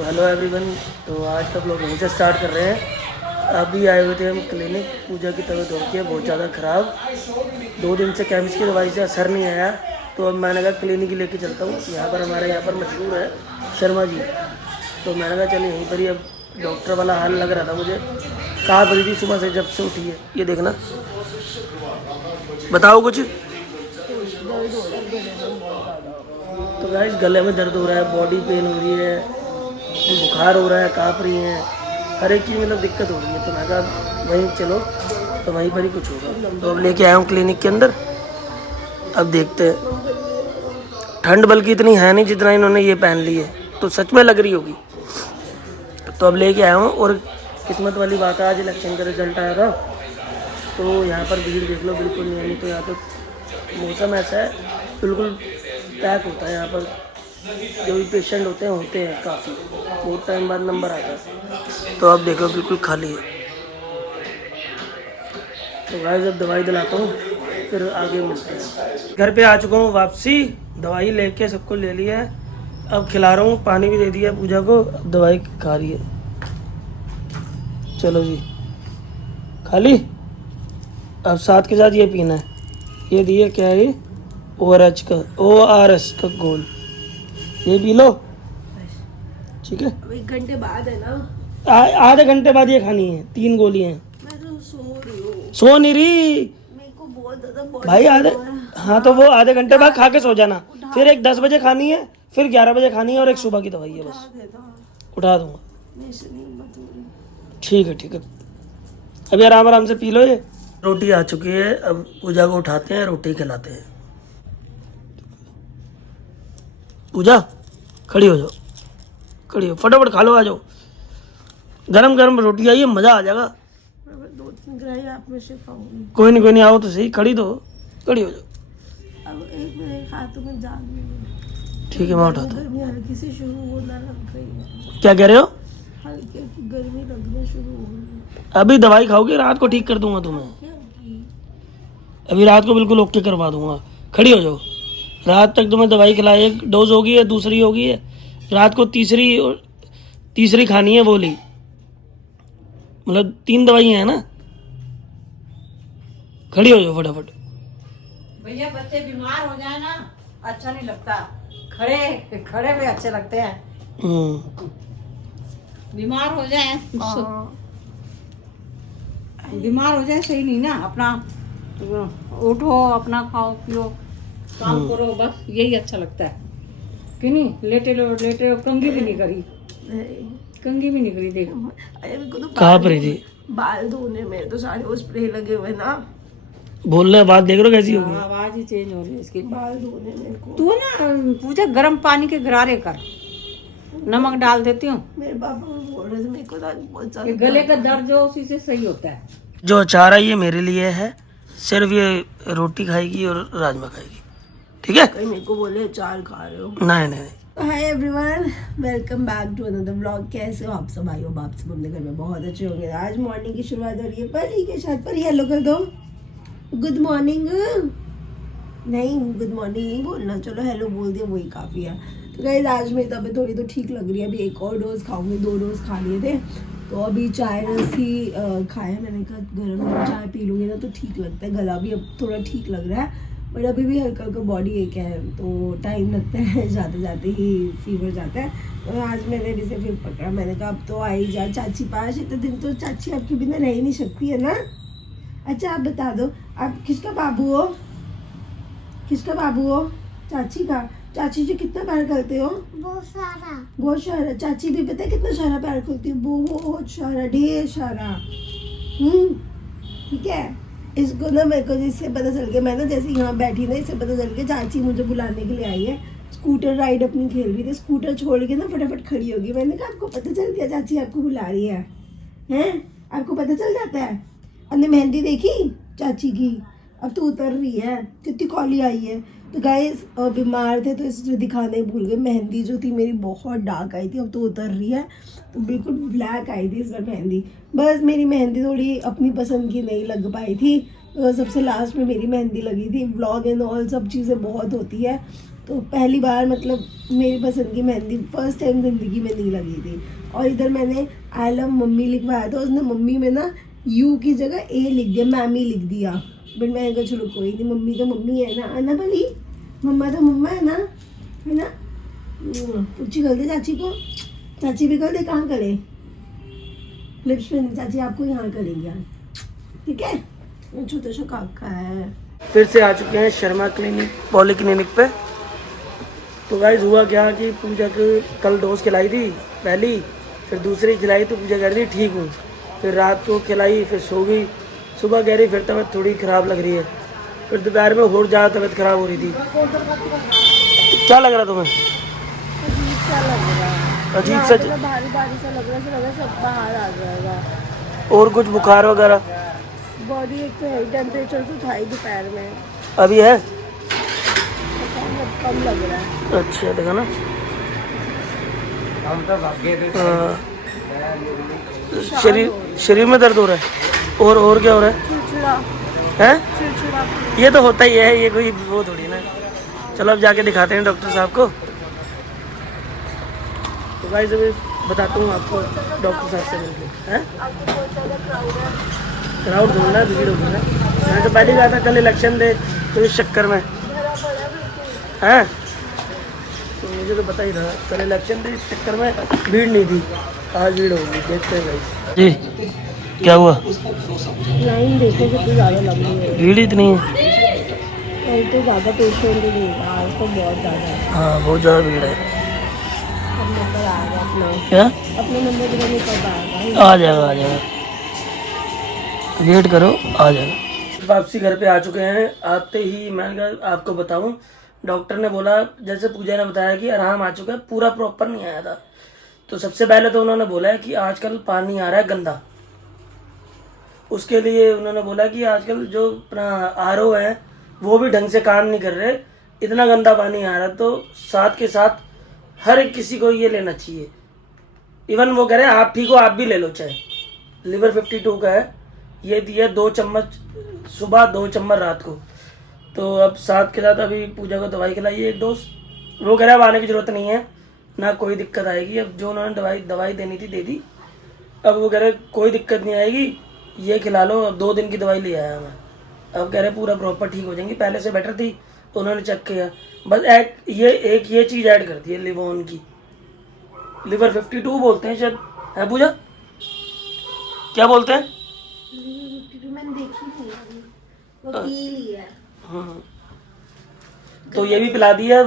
तो hello everyone. तो आज का ब्लॉग यहीं से स्टार्ट कर रहे हैं। अभी आए हुए थे हम क्लिनिक। पूजा की तबीयत हो रही है बहुत ज़्यादा ख़राब। 2 दिन से केमिस्ट की दवाई से असर नहीं आया, तो अब मैंने कहा क्लिनिक ही लेके चलता हूँ। यहाँ पर हमारे यहाँ पर मशहूर है शर्मा जी, तो मैंने कहा चलिए यहीं पर ही। अब डॉक्टर वाला हाल लग रहा था मुझे। कहाँ पर थी सुबह से जब से उठी है, ये देखना। बताओ कुछ। तो गाइस गले में दर्द हो रहा है, बॉडी पेन हो रही है, बुखार हो रहा है, काँप रही हैं, हर एक चीज़ मतलब दिक्कत हो रही है। तो मैं कहा वहीं चलो, तो वहीं पर ही कुछ होगा। तो अब लेके आया हूँ क्लिनिक के अंदर। अब देखते हैं। ठंड बल्कि इतनी है नहीं जितना इन्होंने ये पहन ली है, तो सच में लग रही होगी। तो अब लेके आया हूँ। और किस्मत वाली बात है, आज इलेक्शन का रिजल्ट आया था, तो यहाँ पर भीड़ देख लो बिल्कुल नहीं है। नहीं तो यहाँ तो मौसम ऐसा है, बिल्कुल पैक होता है यहाँ पर। जो भी पेशेंट होते हैं काफ़ी, बहुत टाइम बाद नंबर आता है। तो अब देखो बिल्कुल खाली है। तो गाइस अब दवाई दिलाता हूँ, फिर आगे मिलते हैं। घर पे आ चुका हूँ वापसी, दवाई लेके सबको ले लिया है। अब खिला रहा हूँ, पानी भी दे दिया पूजा को, अब दवाई खा रही है। चलो जी, खा ली। अब साथ के साथ ये पीना है। ये दिए क्या है, ये ORS का घोल, ये पी लो, ठीक है। अब 1 घंटे बाद है ना, आधे घंटे बाद ये खानी है। 3 गोलियां हैं। मैं तो सो रही हूँ, सो नहीं रही मेरे को बहुत ज्यादा बॉडी भाई। आधे, हाँ तो वो आधे घंटे बाद खा के सो जाना। उठा फिर एक 10 बजे खानी है, फिर 11 बजे खानी है, और एक सुबह की दवाई है बस। उठा दूंगा, मेरे से नहीं मत हो रही। ठीक है ठीक है। अभी आराम आराम से पी लो। ये रोटी आ चुकी है, अब पूजा को उठाते हैं, रोटी खिलाते हैं। पूजा खड़ी हो जाओ, खड़ी हो, फटाफट खा लो, आ जाओ। गरम गरम रोटी आई है, मज़ा आ जाएगा। मैं 2-3 ग्राही आप में से खाऊंगी। कोई नहीं आओ तो सही, खड़ी तो हो, खड़ी हो जाओ। अब एक मेरे हाथों में जान नहीं है। ठीक है मैं उठाता हूँ। गर्मी हल्की सी शुरू होना लग गई है, क्या कह रहे हो? हल्की हल्की गर्मी लगना शुरू हो गई है। अभी दवाई खाओगे, रात को ठीक कर दूंगा तुम्हें। क्योंकि अभी रात को बिल्कुल ओके करवा दूंगा। खड़ी हो जाओ। रात तक तुम्हें दवाई खिलाई, 1 डोज होगी है, दूसरी होगी है, रात को तीसरी खानी है वो ली। मतलब 3 दवाइयाँ हैं ना। खड़ी हो जाओ फटाफट। भैया बच्चे बीमार हो जाए ना अच्छा नहीं लगता, खड़े खड़े भी अच्छे लगते हैं। बीमार हो जाए बीमार हो जाए सही नहीं ना। अपना उठो, अपना खाओ पियो, काम करो, बस यही अच्छा लगता है कि नहीं। लेटे लो, कंघी भी नहीं करी, कंघी भी नहीं करी। देख अरे मेरे को तो कहाँ पर थी? बाल धोने में तो सारे वो स्प्रे लगे हुए ना, बोलने बात देख रहे हो कैसी होगी। आवाज ही चेंज हो रही है इसकी। बाल धोने में को तू ना पूजा गर्म पानी के गरारे कर, नमक डाल देती हूँ। मेरे पापा बोल रहे थे मेरे को तो बहुत ये गले का दर्द जो उसी से सही होता है। जो अचार है ये मेरे लिए है, सिर्फ ये रोटी खाएगी और राजमा खाएगी, ठीक है। कहीं मेरे को बोले अचार खा रहे हो। नहीं नहीं नहीं। Hi everyone, welcome back to another vlog. कैसे हो आप सब? आई हो आप सब अपने घर में बहुत अच्छे होंगे। आज मॉर्निंग की शुरुआत हो रही है परी के साथ। परी हेलो कर दो, गुड मॉर्निंग। नहीं गुड मॉर्निंग नहीं बोलना, चलो हेलो बोल दिया वही काफ़ी है। तो गाइस आज मेरी तबीयत थोड़ी तो ठीक लग रही है। अभी एक और डोज खाऊंगी, 2 डोज खा लिए थे। तो अभी चाय रस ही खाया, मैंने कहा गर्म चाय पी लूँगी ना तो ठीक लगता है। गला भी अब थोड़ा ठीक लग रहा है, बट अभी भी हल्का हल्का बॉडी एक है, तो टाइम लगता है, जाते जाते ही फीवर जाता है। तो आज मैंने भी से फिर पकड़ा, मैंने कहा अब तो आई जा चाची पास। इतने दिन तो चाची आपके बिना रह ही नहीं सकती है ना। अच्छा आप बता दो, आप किसका बाबू हो? किसका बाबू हो? चाची का। चाची जी कितना प्यार करते हो? बहुत सारा। बहुत सारा। चाची भी पता है कितना सारा प्यार करती है, बहुत सारा, ढेर सारा। ठीक है। इसको ना मेरे को जिससे पता चल गया, मैं ना जैसे यहाँ बैठी ना, इससे पता चल गया चाची मुझे बुलाने के लिए आई है। स्कूटर राइड अपनी खेल रही थी, स्कूटर छोड़ के ना फटाफट खड़ी होगी। मैंने कहा आपको पता चल गया चाची आपको बुला रही है? हैं आपको पता चल जाता है? हमने मेहंदी देखी चाची की, अब तो उतर रही है, कितनी कॉली आई है। तो गाइस बीमार थे तो इसलिए दिखाने भूल गए। मेहंदी जो थी मेरी बहुत डार्क आई थी, अब तो उतर रही है, तो बिल्कुल ब्लैक आई थी इस बार मेहंदी। बस मेरी मेहंदी थोड़ी अपनी पसंद की नहीं लग पाई थी, तो सबसे लास्ट में मेरी मेहंदी लगी थी। व्लॉग एंड ऑल सब चीज़ें बहुत होती है, तो पहली बार मतलब मेरी पसंद की मेहंदी फर्स्ट टाइम ज़िंदगी में नहीं लगी थी। और इधर मैंने आई लव मम्मी लिखवाया था, उसने मम्मी में ना यू की जगह ए लिख दिया, मैमी लिख दिया। बट मैंने कहा चलो कोई नहीं, मम्मी तो मम्मी है ना भली, मम्मा तो मम्मा है ना। पूछी कर दे चाची को, चाची भी कर दे। कहाँ करे? लिप्स पे नहीं, चाची आपको यहाँ करेंगे यार, ठीक है? छोटा सा काका है। फिर से आ चुके हैं शर्मा क्लिनिक पॉली क्लिनिक पे। तो गाइस हुआ क्या कि पूजा को कल डोज खिलाई थी पहली, फिर दूसरी खिलाई तो पूजा कह रही थी ठीक हूँ, फिर रात को खिलाई, फिर सो गई। सुबह कह रही फिर तबीयत थोड़ी ख़राब लग रही है, फिर दोपहर में और ज़्यादा तबीयत ख़राब हो रही थी। क्या लग रहा तुम्हें? अजीब सा लग रहा है, अजीब सा मतलब भारी भारी सा लग रहा है, ऐसा लग रहा है सब बाहर आ जाएगा। और कुछ बुखार वगैरह? बॉडी एक तो है, टेम्परेचर तो था ही दोपहर में, अभी है? मतलब कम लग रहा है। अच्छा देखा ना। शरीर में दर्द हो रहा है और क्या हो रहा है? चिड़चिड़ा हैं? चिड़चिड़ा। ये तो होता ही है, ये कोई वो थोड़ी ना। चलो अब जाके दिखाते हैं डॉक्टर साहब को। तो गाइस अभी बताता हूँ आपको डॉक्टर साहब से मिलकर। हैं? क्राउड ढूंढना, भीड़ होगी ना। मैंने तो पहले कहा था कल इलेक्शन दे, तो इस चक्कर में हैं, तो मुझे तो पता ही था कल इलेक्शन दे, इस चक्कर में भीड़ नहीं थी। आज भीड़ होगी, देखते हैं गाइस। जी क्या हुआ? लाइन देखो कितनी ज़्यादा लंबी है, भीड़ इतनी है? कल तो ज़्यादा पेशेंट ही नहीं था, आज तो बहुत ज़्यादा है। हाँ बहुत ज़्यादा भीड़ है। अब नंबर आएगा अपना, क्या? अपने नंबर भी नहीं कब आएगा? आ जाएगा वेट करो, आ जाएगा। वापसी घर पे आ चुके हैं। आते ही मैंने कहा आपको बताऊं, डॉक्टर ने बोला जैसे पूजा ने बताया कि आराम आ चुका है, पूरा प्रॉपर नहीं आया था। तो सबसे पहले तो उन्होंने बोला है कि आजकल पानी आ रहा है गंदा, उसके लिए उन्होंने बोला कि आजकल जो अपना आरओ है वो भी ढंग से काम नहीं कर रहे, इतना गंदा पानी आ रहा है। तो साथ के साथ हर एक किसी को ये लेना चाहिए। इवन वो कह रहे हैं आप ठीक हो आप भी ले लो, चाहे लिवर 52 का है, ये दिया 2 चम्मच सुबह 2 चम्मच रात को। तो अब साथ के साथ अभी पूजा को दवाई खिलाई है 1 डोज। वो कह रहा है अब आने की ज़रूरत नहीं है, ना कोई दिक्कत आएगी। अब जो उन्होंने दवाई देनी थी दे दी। अब वो कह रहे कोई दिक्कत नहीं आएगी, ये खिला लो। अब 2 दिन की दवाई ले आया मैं। अब कह रहे पूरा प्रॉपर ठीक हो जाएंगी, पहले से बेटर थी तो उन्होंने चेक किया। बस ये चीज़ ऐड कर दी है लिवोन की, लिवर 52 बोलते हैं शायद, है पूजा? क्या बोलते हैं? मैंने देखी नहीं अभी, वो पी ली है। तो ये भी पिला दिया।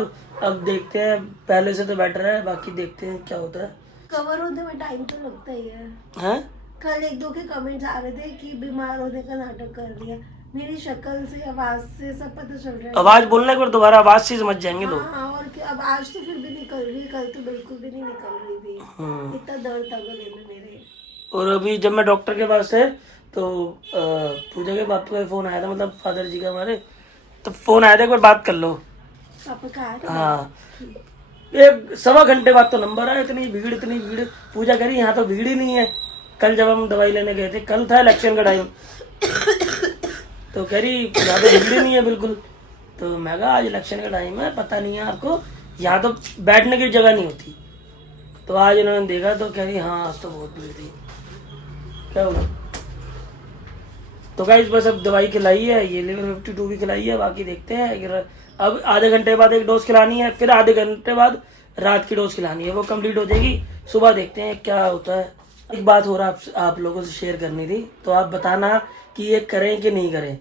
अब देखते हैं, पहले से तो बेटर है, बाकी देखते हैं क्या होता है। कवर होने में टाइम तो लगता ही है। हैं? कल 1-2 के कमेंट्स आ रहे थे कि बीमार होने का नाटक कर रही है। मेरी शक्ल से, आवाज से सब पता चल रहा है। आवाज बोलने पर दोबारा आवाज से समझ जाएंगे लोग। हाँ, और क्या। अब आज तो फिर भी निकल रही, कल तो बिल्कुल भी नहीं निकल रही थी। इतना दर्द था गले में मेरे। और अभी जब मैं डॉक्टर के पास थे तो पूजा के पापा का फोन आया था, मतलब फादर जी का हमारे, तो फोन आया था एक बार बात कर लो। पापा का आया था? हाँ, 1-1.25 घंटे बाद तो नंबर आया। इतनी भीड़। पूजा कह रही यहाँ तो भीड़ ही नहीं है। कल जब हम दवाई लेने गए थे, कल था इलेक्शन का टाइम, तो कह रही यहाँ तो भीड़ ही नहीं है बिल्कुल। तो मैं कहा आज इलेक्शन का टाइम है, पता नहीं है आपको, यहाँ तो बैठने की जगह नहीं होती। तो आज इन्होंने देखा तो कह रही हाँ आज तो बहुत भीड़ थी। क्या हुआ? तो गाइस बस अब दवाई खिलाई है, ये लिवर 52 भी खिलाई है, बाकी देखते हैं। अगर अब आधे घंटे बाद 1 डोज खिलानी है, फिर आधे घंटे बाद रात की डोज खिलानी है, वो कंप्लीट हो जाएगी। सुबह देखते हैं क्या होता है। एक बात हो रहा आप लोगों से शेयर करनी थी, तो आप बताना कि ये करें कि नहीं करें।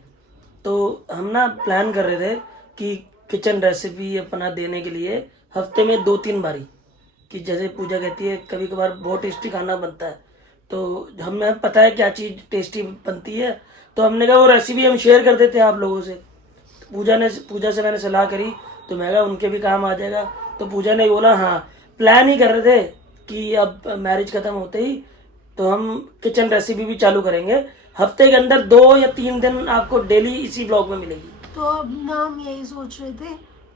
तो हम ना प्लान कर रहे थे कि किचन रेसिपी अपना देने के लिए हफ्ते में 2-3 बारी, कि जैसे पूजा कहती है कभी कभार बहुत टेस्टी खाना बनता है, तो हमें पता है क्या चीज़ टेस्टी बनती है, तो हमने कहा वो रेसिपी हम शेयर कर देते हैं आप लोगों से। पूजा से मैंने सलाह करी, तो मैं कहा उनके भी काम आ जाएगा। तो पूजा ने बोला हाँ, प्लान ही कर रहे थे कि अब मैरिज ख़त्म होते ही तो हम किचन रेसिपी भी चालू करेंगे। हफ्ते के अंदर 2 या 3 दिन आपको डेली इसी ब्लॉग में मिलेगी। तो अब ना हम यही सोच रहे थे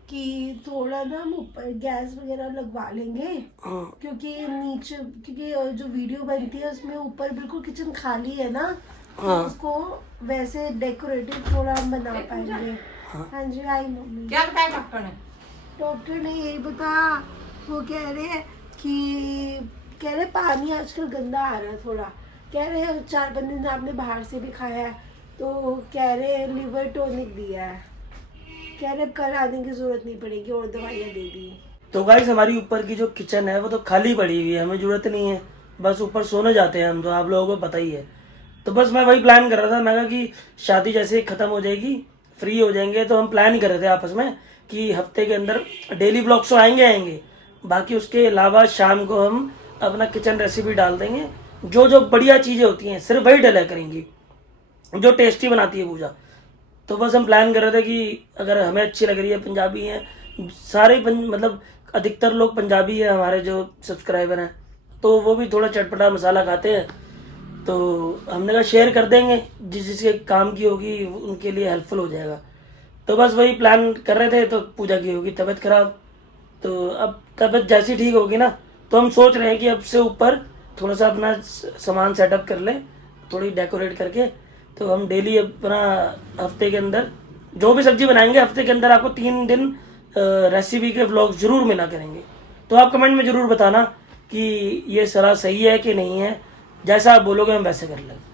कि थोड़ा ना हम ऊपर गैस वगैरह लगवा लेंगे, क्योंकि नीचे, क्योंकि जो वीडियो बनती है उसमें ऊपर बिल्कुल किचन खाली है ना, तो उसको वैसे डेकोरेटिव थोड़ा हम बना पाएंगे। हाँ जी, आई मम्मी। क्या बताया डॉक्टर ने? डॉक्टर ने यही बता, वो कह रहे पानी आजकल गंदा आ रहा है थोड़ा, कह रहे 4-5 दिन से आपने बाहर से भी खाया है, तो कह रहे लिवर टॉनिक दिया है, कह रहे अब कल आने की जरूरत नहीं पड़ेगी और दवाइयाँ दे दी। तो गाइस हमारी ऊपर की जो किचन है वो तो खाली पड़ी हुई है, हमें ज़रूरत नहीं है, बस ऊपर सोने जाते हैं हम, तो आप लोगों को पता ही है। तो बस मैं वही प्लान कर रहा था, मैं कहा कि शादी जैसे ही ख़त्म हो जाएगी, फ्री हो जाएंगे, तो हम प्लान ही कर रहे थे आपस में कि हफ्ते के अंदर डेली ब्लॉग्स तो आएंगे, बाकी उसके अलावा शाम को हम अपना किचन रेसिपी डाल देंगे, जो जो बढ़िया चीज़ें होती हैं सिर्फ वही डला करेंगी, जो टेस्टी बनाती है पूजा। तो बस हम प्लान कर रहे थे कि अगर हमें अच्छी लग रही है, पंजाबी हैं सारे मतलब अधिकतर लोग पंजाबी है हमारे जो सब्सक्राइबर हैं, तो वो भी थोड़ा चटपटा मसाला खाते हैं, तो हमने कहा शेयर कर देंगे, जिसके काम की होगी उनके लिए हेल्पफुल हो जाएगा। तो बस वही प्लान कर रहे थे। तो पूजा की होगी तबीयत खराब, तो अब तबीयत जैसी ठीक होगी ना, तो हम सोच रहे हैं कि अब से ऊपर थोड़ा सा अपना सामान सेटअप कर लें, थोड़ी डेकोरेट करके, तो हम डेली अपना हफ्ते के अंदर जो भी सब्जी बनाएंगे, हफ्ते के अंदर आपको 3 दिन रेसिपी के व्लॉग जरूर मिला करेंगे। तो आप कमेंट में ज़रूर बताना कि ये सलाह सही है कि नहीं है, जैसा आप बोलोगे हम वैसे कर लेंगे।